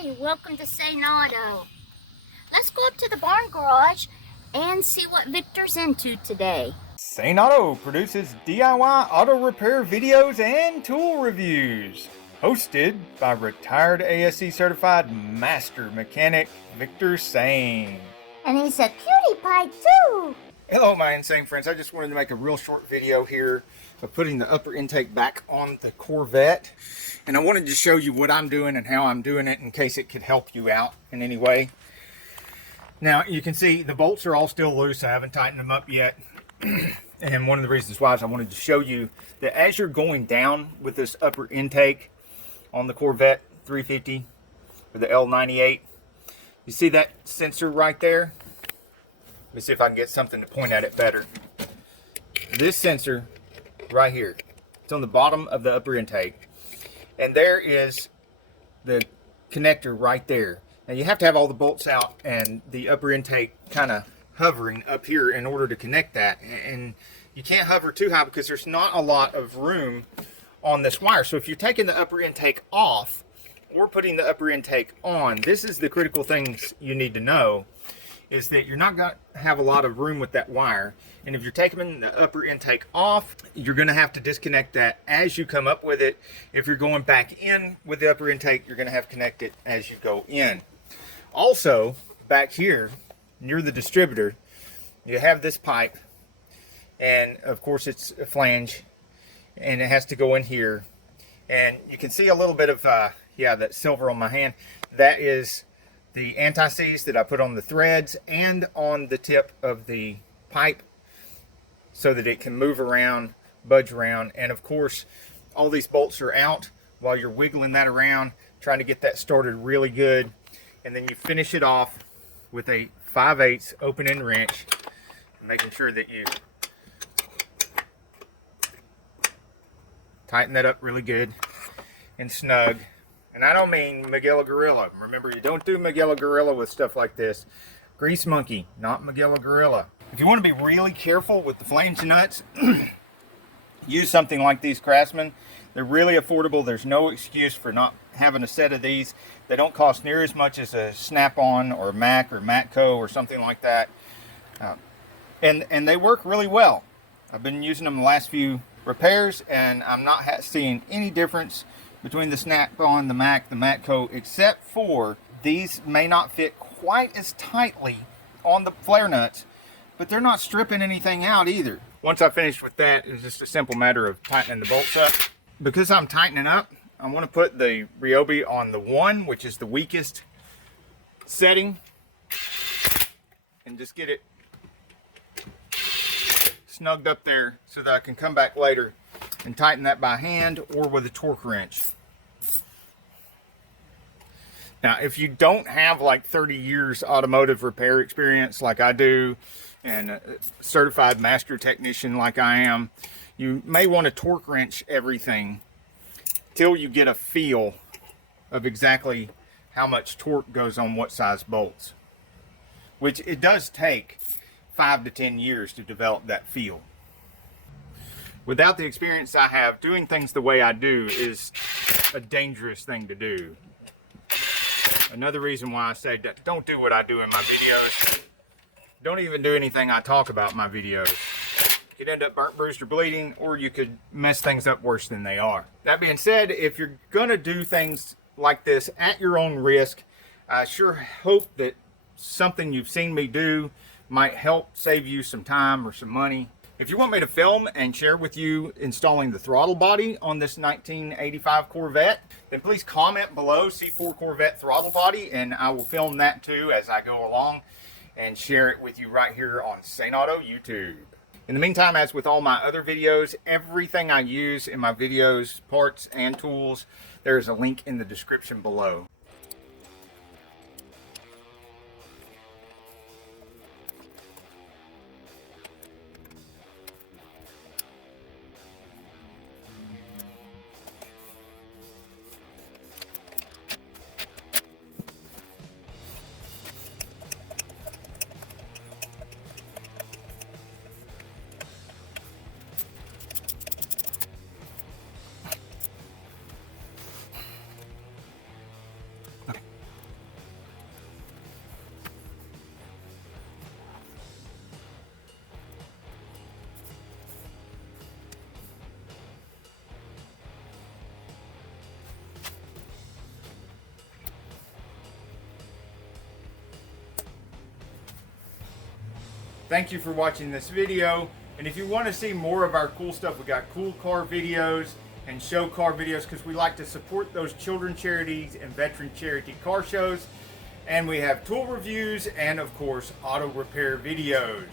Hey, welcome to Saneauto. Let's go up to the barn garage and see what Victor's into today. Saneauto produces DIY auto repair videos and tool reviews. Hosted by retired ASE certified master mechanic Victor Sane. And he's a cutie pie too. Hello my insane friends, I just wanted to make a real short video here of putting the upper intake back on the Corvette. And I wanted to show you what I'm doing and how I'm doing it in case it could help you out in any way. Now you can see the bolts are all still loose, I haven't tightened them up yet. And one of the reasons why is I wanted to show you that as you're going down with this upper intake on the Corvette 350 or the L98, you see that sensor right there? Let me see if I can get something to point at it better. This sensor right here, it's on the bottom of the upper intake. And there is the connector right there. Now you have to have all the bolts out and the upper intake kind of hovering up here in order to connect that. And you can't hover too high because there's not a lot of room on this wire. So if you're taking the upper intake off or putting the upper intake on, this is the critical things you need to know, is that you're not going to have a lot of room with that wire. And if you're taking the upper intake off, you're going to have to disconnect that as you come up with it. If you're going back in with the upper intake, you're going to have to connect it as you go in. Also, back here near the distributor, you have this pipe, and of course it's a flange, and it has to go in here. And you can see a little bit of that silver on my hand. That is the anti-seize that I put on the threads and on the tip of the pipe so that it can move around, budge around. And of course, all these bolts are out while you're wiggling that around, trying to get that started really good. And then you finish it off with a 5/8 open end wrench, making sure that you tighten that up really good and snug. And I don't mean Magilla Gorilla. Remember, you don't do Magilla Gorilla with stuff like this. Grease Monkey, not Magilla Gorilla. If you want to be really careful with the flange nuts, use something like these Craftsman. They're really affordable. There's no excuse for not having a set of these. They don't cost near as much as a Snap-on or Mac or Matco or something like that. And they work really well. I've been using them the last few repairs, and I'm not seeing any difference between the Snap-on, the Mac, the Matco, except for these may not fit quite as tightly on the flare nuts, but they're not stripping anything out either. Once I finished with that, it's just a simple matter of tightening the bolts up. Because I'm tightening up, I want to put the Ryobi on the 1, which is the weakest setting, and just get it snugged up there so that I can come back later and tighten that by hand or with a torque wrench. Now, if you don't have like 30 years automotive repair experience like I do, and a certified master technician like I am, you may want to torque wrench everything till you get a feel of exactly how much torque goes on what size bolts, which it does take 5 to 10 years to develop that feel. Without the experience I have, doing things the way I do is a dangerous thing to do. Another reason why I say that don't do what I do in my videos. Don't even do anything I talk about in my videos. You could end up burnt, bruised, or bleeding, or you could mess things up worse than they are. That being said, if you're gonna do things like this at your own risk, I sure hope that something you've seen me do might help save you some time or some money. If you want me to film and share with you installing the throttle body on this 1985 Corvette, then please comment below C4 Corvette throttle body, and I will film that too as I go along and share it with you right here on Saneauto YouTube. In the meantime, as with all my other videos, everything I use in my videos, parts and tools, there is a link in the description below. Thank you for watching this video. And if you want to see more of our cool stuff, we got cool car videos and show car videos because we like to support those children charities and veteran charity car shows. And we have tool reviews and of course auto repair videos.